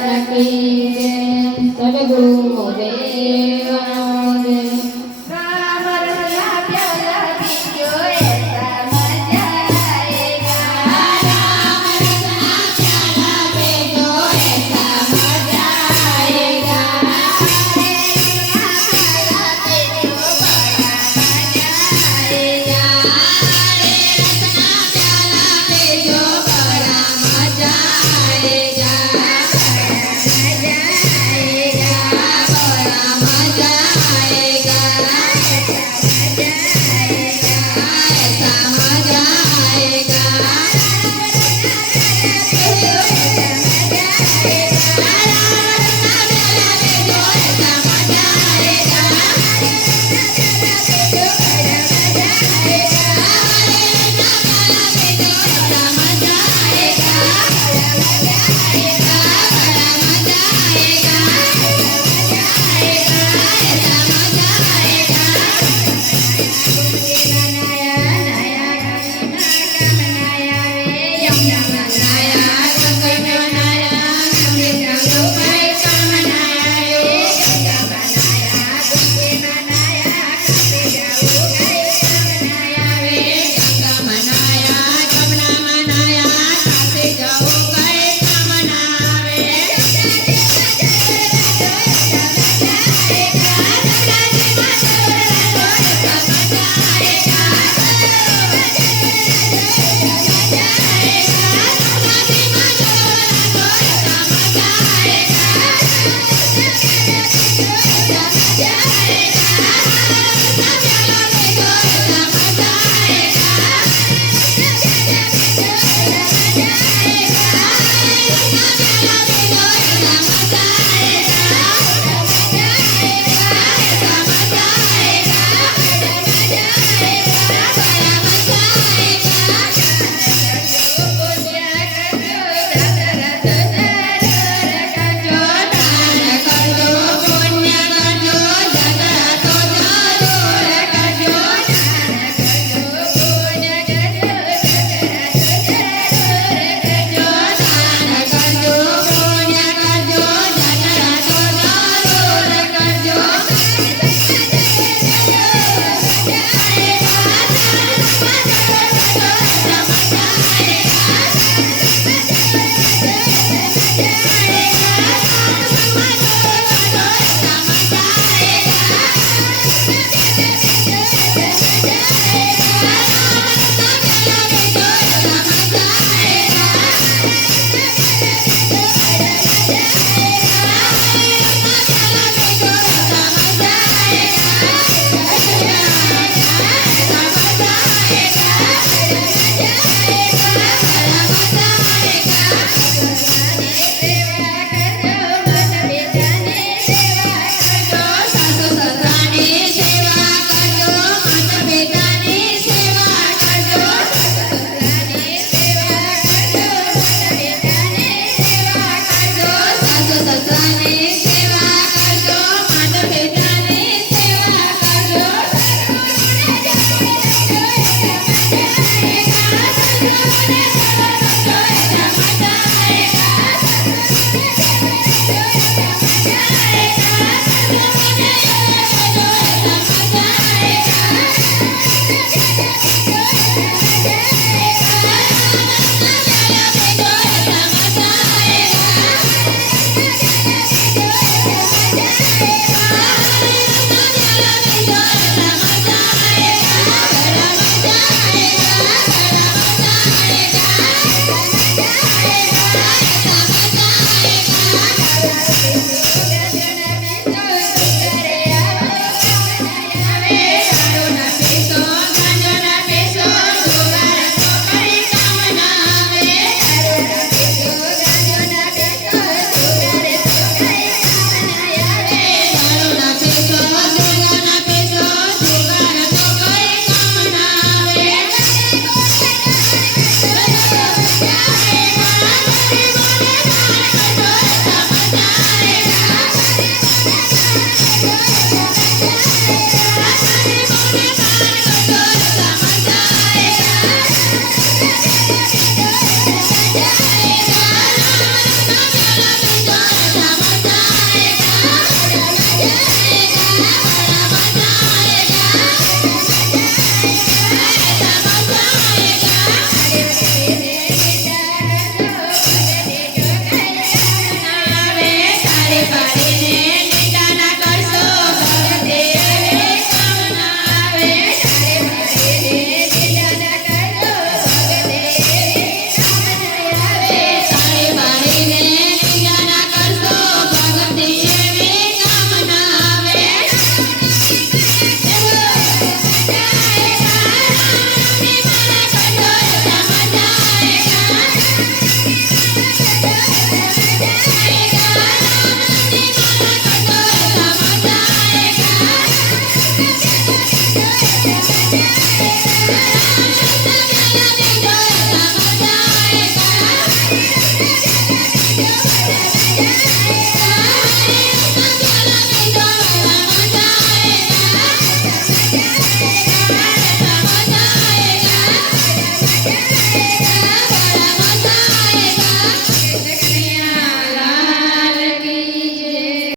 की